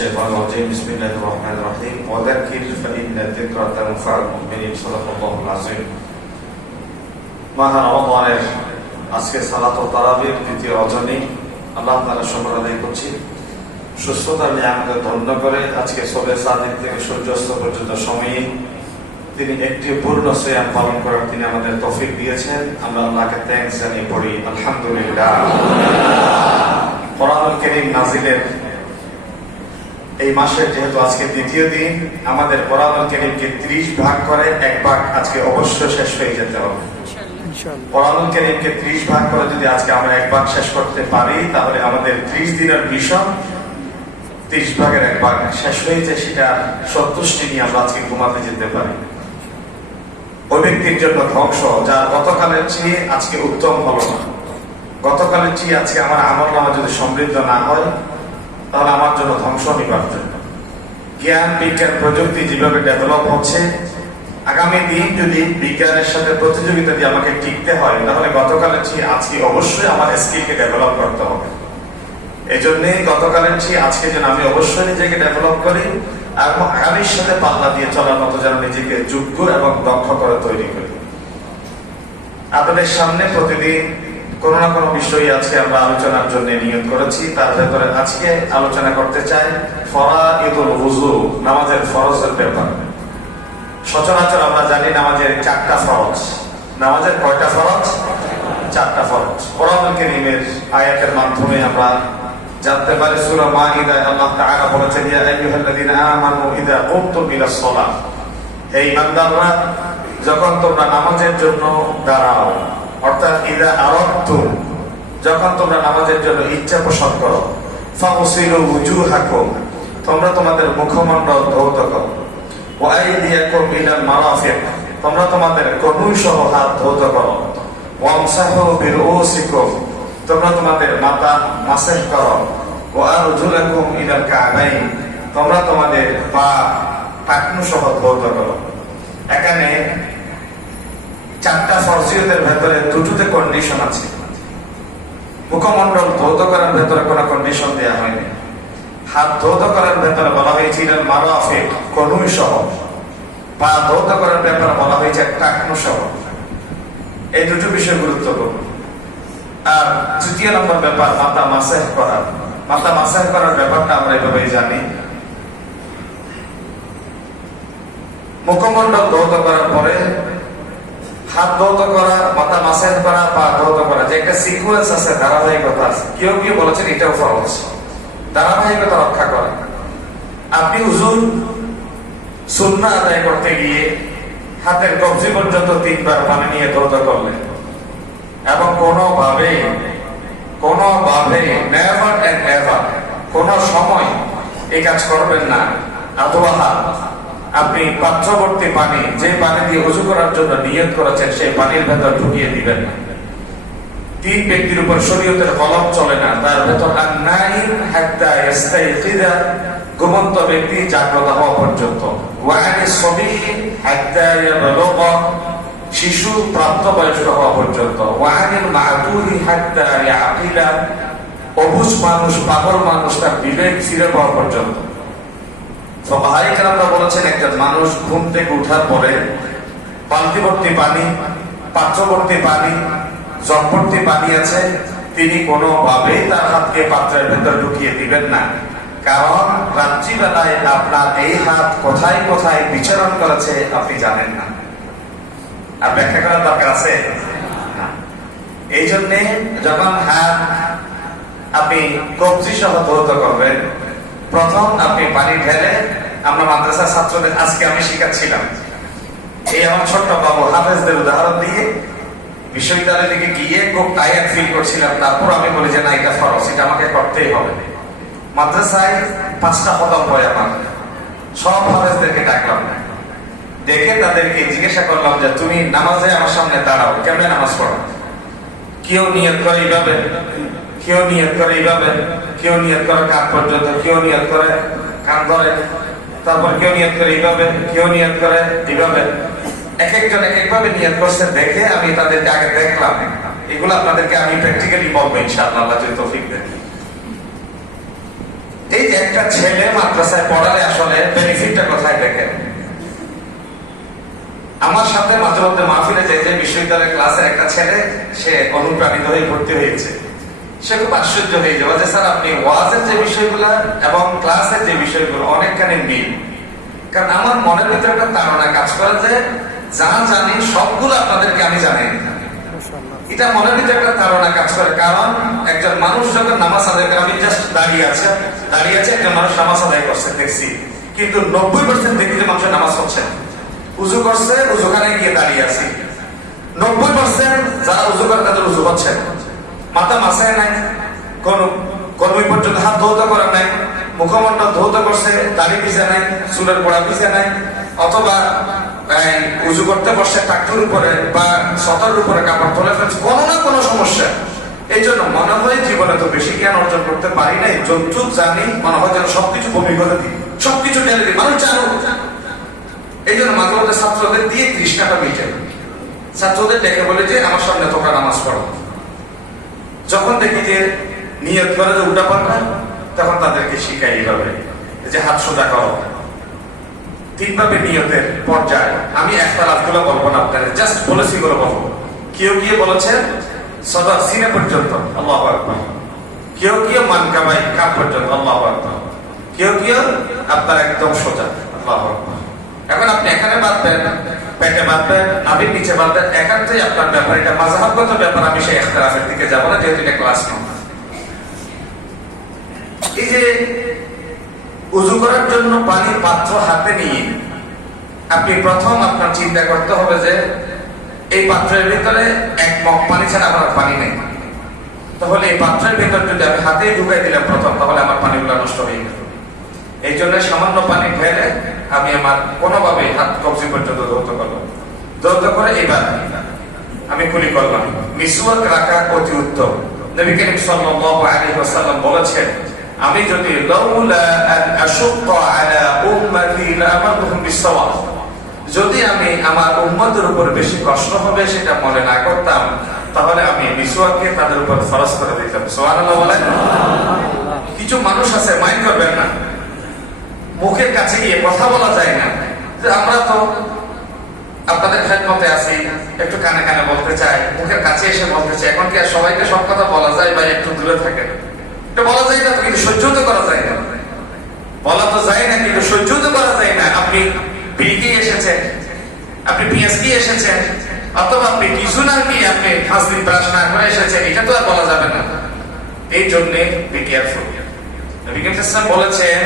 الشيطان الرجيم بسم الله الرحمن الرحيم وذكر فإن الذكرى تنفع المؤمنين صدق الله العظيم মাহা রমাদানের আজকে সালাত ও তারাবির দ্বিতীয় রজনী আল্লাহ তাআলা শুকর আদায় করছি সুস্থতা নিয়ে আমাদের ধন্য করে আজকে সবে সাদিক থেকে সূর্যাস্ত পর্যন্ত সময়ে তিনি একটি পূর্ণ শ্রেয়াম পালন করার তিনি আমাদের তৌফিক দিয়েছেন আমরা আল্লাহকে থ্যাংকস জানিয়ে পড়ি আলহামদুলিল্লাহ কোরআনুল কারীম নাজিলের এই মাসের যেহেতু আজকে দ্বিতীয় দিন আমাদের কোরআনুল কারীমকে 30 ভাগ করে এক ভাগ আজকে অবশ্য শেষ হয়ে যেতে হবে। কোরআনুল কারীমকে 30 ভাগ করে যদি আজকে আমরা এক ভাগ শেষ করতে পারি তাহলে আমাদের 30 দিনের মিশন 30 ভাগের এক ভাগ শেষ হয়েছে সেটা সন্তুষ্টি নিয়ে আমরা আজকে ঘুমাতে যেতে পারি। ওই ব্যক্তির জন্য ধ্বংস যার গতকালের চেয়ে আজকে উত্তম হলো না। গতকালের চেয়ে আজকে আমার আমল নামা যদি সমৃদ্ধ না হয় তাহলে আমার জন্য ধ্বংস অনিবার্য জ্ঞান, বিজ্ঞান প্রযুক্তি যেভাবে ডেভেলপ হচ্ছে, আগামী দিন যদি বিজ্ঞানের সাথে প্রতিযোগিতা দিয়ে আমাকে টিকতে হয়, তাহলে গতকালের চেয়ে আজকে অবশ্যই আমার স্কিলকে ডেভেলপ করতে হবে। এই জন্যে গতকালের চেয়ে আজকে যেন আমি অবশ্যই নিজেকে ডেভেলপ করি আর আগামীর সাথে পাল্লা দিয়ে চলার মতো যেন নিজেকে যোগ্য এবং দক্ষ করে তৈরি করি। আপনাদের সামনে প্রতিদিন কোনো না কোনো বিষয় আজকে আমরা আলোচনার জন্য নিয়োগ করেছি। তার ভেতরে আজকে আলোচনা করতে চাই ফরা ঈদুল হুজু নামাজের ফরজের ব্যাপারে। সচরাচর আমরা জানি নামাজের চারটা ফরজ। নামাজের কয়টা ফরজ? চারটা ফরজ। কোরআন কারীমের আয়াতের মাধ্যমে আমরা জানতে পারি, সূরা মাইদায় আল্লাহ তাআলা বলেছেন, ইয়া আইয়ুহাল্লাযীনা আমানু সালাহ হে ঈমানদাররা, যখন তোমরা নামাজের জন্য দাঁড়াও অর্থাৎ ইদা আরত্তুম যখন তোমরা নামাজের জন্য ইচ্ছা পোষণ করো, ফাউসিলু উজুহাকুম, তোমরা তোমাদের মুখমণ্ডল ধৌত করো। ওয়াইদিয়াকুম ইলাল মারাফিক, তোমরা তোমাদের কনুই সহ হাত ধৌত করো। ওয়ামসাহু বিরউসিকুম, তোমরা তোমাদের মাথা মাসেহ করো। ওয়া আরজুলাকুম ইলাল কাবাইন, তোমরা তোমাদের পা টাকনু সহ ধৌত করো। এখানে চারটা ফরজিয়তের ভেতরে দুটোতে কন্ডিশন আছে। মুখমণ্ডল ধৌত করার ভেতরে কোনো কন্ডিশন দেওয়া হয়নি। হাত ধৌত করার ভেতরে বলা হয়েছিল মারাফে কনুই সহ। পা ধৌত করার ব্যাপারে বলা হয়েছে, টাকনু সহ। এই দুটো বিষয় গুরুত্বপূর্ণ। আর তৃতীয় নম্বর ব্যাপার মাথা মাসেহ করা। মাথা মাসেহ করার ব্যাপারটা আমরা এভাবেই জানি। মুখমণ্ডল ধৌত করার পরে হাত ধৌত করা, মাথা মাসেজ করা পা ধৌত করা, যে একটা সিকুয়েন্স আছে, ধারাবাহিকতা আছে। কেউ কেউ বলেছেন এটাও ফরজ। ধারাবাহিকতা রক্ষা করা। আপনি হুজুর সুন্না আদায় করতে গিয়ে হাতের কবজি পর্যন্ত তিনবার পানি নিয়ে ধৌত করলেন। এবং কোনোভাবে কোনোভাবে নেভার এন্ড নেভার কোন সময় এই কাজ করবেন না। অথবা আপনি পাত্রবর্তী পানি যে পানি দিয়ে উজু করার জন্য নিয়ত করেছেন, সেই পানির ভেতর ঢুকিয়ে দিবেন না। তিন ব্যক্তির উপর শরীয়তের কলম চলে না, তার ভেতর ঘুমন্ত ব্যক্তি জাগ্রত হওয়া পর্যন্ত। শিশু প্রাপ্তবয়স্ক হওয়া পর্যন্ত। ওয়াহানিল মাহুরি হাত্তা ইয়াকিলা, অবুজ মানুষ, পাগল মানুষ, তার বিবেক ফিরে পাওয়া পর্যন্ত। বলেছেন একজন মানুষ ঘুম থেকে উঠার পরে বালতিবর্তী পানি পাত্রবর্তী পানি জগবর্তী পানি আছে, তিনি কোনোভাবেই তার হাতকে পাত্রের ভেতর ঢুকিয়ে দিবেন না। কারণ রাত্রিবেলায় আপনার এই হাত কোথায় কোথায় বিচরণ করেছে আপনি জানেন না। আর ব্যাখ্যা করার দরকার আছে? এই জন্যে যখন হাত আপনি কবজি সহ ধৌত করবেন, প্রথম আপনি পানি ঢেলে আমরা মাদ্রাসার ছাত্রদের আজকে আমি শিখাচ্ছিলাম। এই আমার ছোট্ট বাবু হাফেজদের উদাহরণ দিয়ে বিশ্ববিদ্যালয় থেকে গিয়ে খুব টায়ার ফিল করছিলাম। তারপর আমি বলি যে না, এটা ফরস এটা আমাকে করতেই হবে। মাদ্রাসায় পাঁচটা হয় আমার। সব হাফেজদেরকে ডাকলাম। দেখে তাদেরকে জিজ্ঞাসা করলাম যে, তুমি নামাজে আমার সামনে দাঁড়াও, কেমন নামাজ পড়ো? কেউ নিয়ত করে এইভাবে, কেউ নিয়ত করে এইভাবে, কেউ নিয়ত করে পর্যন্ত, কেউ নিয়ত করে কান ধরে। তারপর কেউ নিয়ত করে এইভাবে, কেউ নিয়ত করে এইভাবে। এক একজন এক একভাবে নিয়ত করছে, দেখে আমি তাদেরকে আগে দেখলাম। এগুলো আপনাদেরকে আমি প্র্যাকটিক্যালি বলব ইনশাআল্লাহ, আল্লাহ যদি তৌফিক দেন। এই যে একটা ছেলে মাদ্রাসায় পড়ালে আসলে বেনিফিটটা কোথায় দেখেন? আমার সাথে মাঝে মধ্যে মাহফিলে যে যে বিশ্ববিদ্যালয়ের ক্লাসের একটা ছেলে, সে অনুপ্রাণিত হয়ে ভর্তি হয়েছে। সে খুব আশ্চর্য হয়ে যাবে যে স্যার, আপনি ওয়াজের যে বিষয়গুলো এবং ক্লাসের যে বিষয়গুলো অনেকখানি মিল। কারণ আমার মনের ভিতরে একটা ধারণা কাজ করে যে যা জানি সবগুলো আপনাদেরকে আমি জানি এটা মনের ভিতরে একটা ধারণা কাজ করে। কারণ একজন মানুষ যখন নামাজ আদায় করে আমি জাস্ট দাঁড়িয়ে আছে দাঁড়িয়ে আছে একজন মানুষ নামাজ আদায় করছে দেখছি। কিন্তু নব্বই পার্সেন্ট দেখি যে মানুষের নামাজ হচ্ছে উজু করছে উজুখানে গিয়ে দাঁড়িয়ে আছে। নব্বই পার্সেন্ট যারা উজু করে তাদের উজু হচ্ছে মাথা মাসায় নাই কোন কর্মী পর্যন্ত হাত ধৌত করে নাই। মুখমণ্ডল ধৌত করছে, দাড়ি পিছে নাই, চুলের গোড়া পিছে নাই, অথবা উজু করতে বসছে ট্রাক্টর উপরে বা সতর উপরে কাপড় তুলে ফেলছে, কোনো না কোনো সমস্যা। এই জন্য মনে হয় জীবনে তো বেশি জ্ঞান অর্জন করতে পারি নাই, যতটুক জানি, মনে হয় যেন সবকিছু ভূমি করে দিই, সবকিছু টেনে দিই, মানুষ জানো এই জন্য মাঝে মধ্যে ছাত্রদের দিয়ে তৃষ্ণাটা মিটে ছাত্রদের দেখে বলে যে, আমার সামনে তোমরা নামাজ পড়ো। যখন দেখি যে, নিয়ত করে যে উল্টা পাল্টা তখন তাদেরকে শিখাই এইভাবে যে হাত সোজা করো। তিনভাবে নিয়তের পর্যায়ে। আমি একটা লাভগুলো বলব না আপনাদের জাস্ট বলেছি গুলো বলব। কেউ গিয়ে বলেছেন সদা সিনে পর্যন্ত, আল্লাহ আকবার। কেউ কেউ মান কামাই কাপ পর্যন্ত, আল্লাহ আকবার। কেউ কেউ আপনার একদম সোজা, আল্লাহ এখন আপনি এখানে বাঁধবেন পেটে বাঁধবেন নাভির নিচে বাঁধবেন একান্তই আপনার ব্যাপার। এটা মাজাহাবগত ব্যাপার, আমি সেই এখতারাফের দিকে যাব না, যেহেতু এটা ক্লাস নয় এই যে উজু করার জন্য পানির পাত্র হাতে নিয়ে আপনি প্রথম আপনার চিন্তা করতে হবে যে এই পাত্রের ভিতরে এক মগ পানি ছাড়া আমার পানি নেই। তাহলে এই পাত্রের ভিতর যদি আমি হাতে ঢুকাই দিলাম প্রথম, তাহলে আমার পানিগুলো নষ্ট হয়ে গেল। এই জন্য সামান্য পানি ঢেলে আমি আমার কোনোভাবে হাত কবজি পর্যন্ত ধৌত করলাম। ধৌত করে এবার আমি কুলি করলাম। মিসওয়াক রাখা অতি উত্তম। নবী করিম সাল্লাল্লাহু আলাইহি ওয়াসাল্লাম বলেছেন আমি যদি যদি আমি আমার উম্মতের উপর বেশি কষ্ট হবে সেটা মনে না করতাম, তাহলে আমি মিসওয়াককে তাদের উপর ফরজ করে দিতাম। সুবহানাল্লাহ বলেন? কিছু মানুষ আছে, মাইন্ড করবেন না। মুখের কাছে গিয়ে কথা বলা যায় না। যে আমরা তো আপনাদের খেদমতে আছি, একটু কানে কানে বলতে চাই, মুখের কাছে এসে বলতে চাই। এখন কি আর সবাইকে সব কথা বলা যায় বা একটু দূরে থাকে এটা বলা যায় না, কিন্তু সহ্য তো করা যায় না। বলা তো যায় না, কিন্তু সহ্য তো করা যায় না। আপনি বিলকি এসেছেন, আপনি পিএসকি এসেছেন, অথবা আপনি কিছু না কি আপনি পাঁচ দিন ব্রাশ না করে এসেছেন, এটা তো আর বলা যাবে না। এই জন্যে বি কেয়ারফুল নবী বলেছেন